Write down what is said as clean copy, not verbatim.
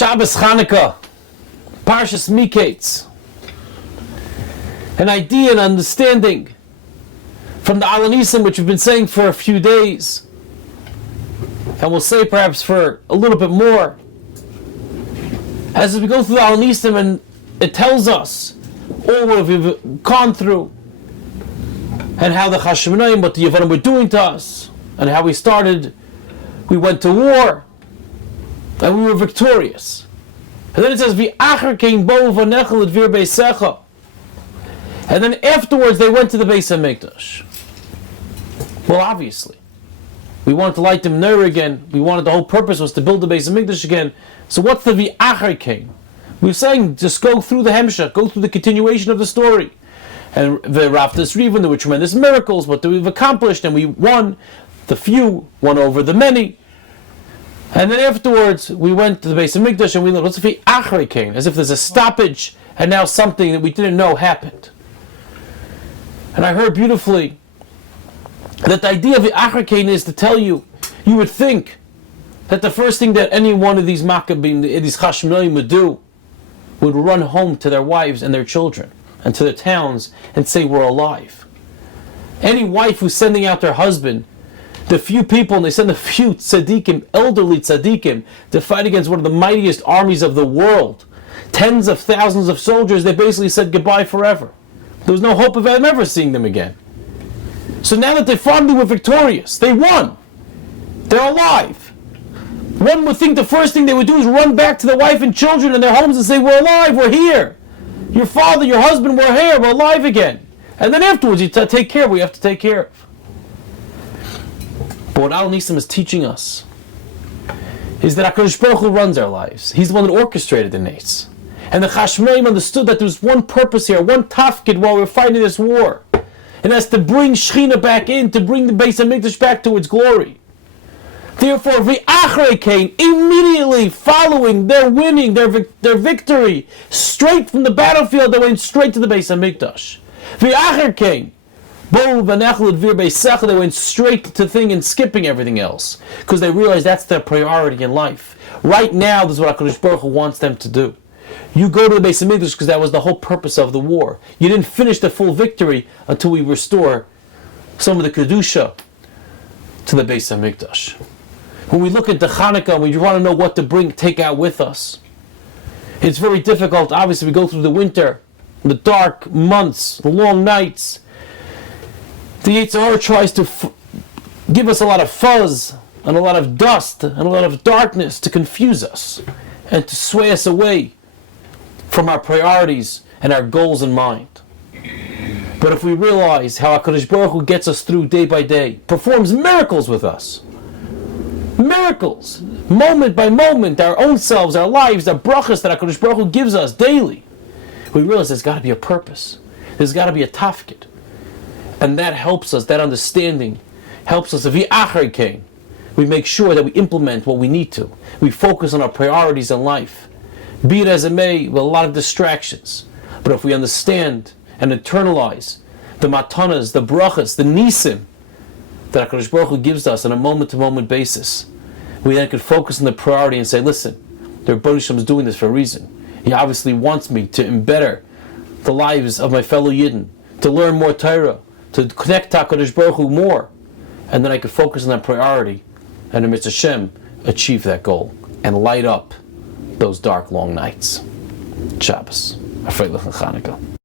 Shabbos Chanukah, Parshat Miketz. An idea and understanding from the Alanisim, which we've been saying for a few days, and we'll say perhaps for a little bit more, as we go through the Alanisim, and it tells us all what we've gone through, and how the Chashmonaim, what the Yevanim were doing to us, and how we started, we went to war, and we were victorious. And then it says, V'achar kein bo v'nechel et vir beisecha. And then afterwards they went to the Beis HaMikdash. Well, obviously, we wanted to light the menorah again. We wanted, the whole purpose was to build the Beis HaMikdash again. So what's the V'achar kein? We were saying, just go through the Hemshech, go through the continuation of the story. And V'raftas Rivon, there were tremendous miracles, what we've accomplished, and we won. The few won over the many. And then afterwards, we went to the Beis HaMikdash and we looked, what's the V'achar kein? As if there's a stoppage, and now something that we didn't know happened. And I heard beautifully that the idea of V'achar kein is to tell you, you would think that the first thing that any one of these Maccabim, these Chashmonaim would do, would run home to their wives and their children, and to their towns, and say, we're alive. Any wife who's sending out their husband, the few people, and they send a few tzaddikim, elderly tzaddikim, to fight against one of the mightiest armies of the world, tens of thousands of soldiers, they basically said goodbye forever. There was no hope of them ever seeing them again. So now that they finally were victorious, they won. They're alive. One would think the first thing they would do is run back to their wife and children in their homes and say, we're alive, we're here. Your father, your husband, we're here, we're alive again. And then afterwards, you take care of what you have to take care of. But what Al Nisim is teaching us is that HaKadosh Baruch Hu runs our lives. He's the one that orchestrated the Nates. And the Chashmonaim understood that there was one purpose here, one tafkid while we were fighting this war. And that's to bring Shechina back in, to bring the Beis HaMikdash back to its glory. Therefore, V'achar kein, immediately following their winning, their victory, straight from the battlefield, they went straight to the Beis HaMikdash. V'achar kein, bo v'nechel et vir beisecha, they went straight to thing and skipping everything else, because they realized that's their priority in life. Right now, this is what HaKadosh Baruch Hu wants them to do. You go to the Beis HaMikdash because that was the whole purpose of the war. You didn't finish the full victory until we restore some of the Kedusha to the Beis HaMikdash. When we look at the Chanukah and we want to know what to take out with us, it's very difficult. Obviously, we go through the winter, the dark months, the long nights. The Yetzer Hara tries to give us a lot of fuzz and a lot of dust and a lot of darkness to confuse us and to sway us away from our priorities and our goals in mind. But if we realize how HaKadosh Baruch Hu gets us through day by day, performs miracles with us, miracles, moment by moment, our own selves, our lives, our brachas that HaKadosh Baruch Hu gives us daily, we realize there's got to be a purpose. There's got to be a tafkid. And that helps us, that understanding helps us. V'achar kein, we make sure that we implement what we need to. We focus on our priorities in life. Be it as it may, with a lot of distractions. But if we understand and internalize the matanas, the brachas, the nisim that HaKadosh Baruch Hu gives us on a moment-to-moment basis, we then can focus on the priority and say, listen, the Rebbeinu Shalom is doing this for a reason. He obviously wants me to embetter the lives of my fellow Yidden, to learn more Torah, to connect to HaKadosh Baruch Hu more, and then I can focus on that priority and in Mitzvah Hashem achieve that goal and light up those dark, long nights. Shabbos. Afreilach and Chanukah.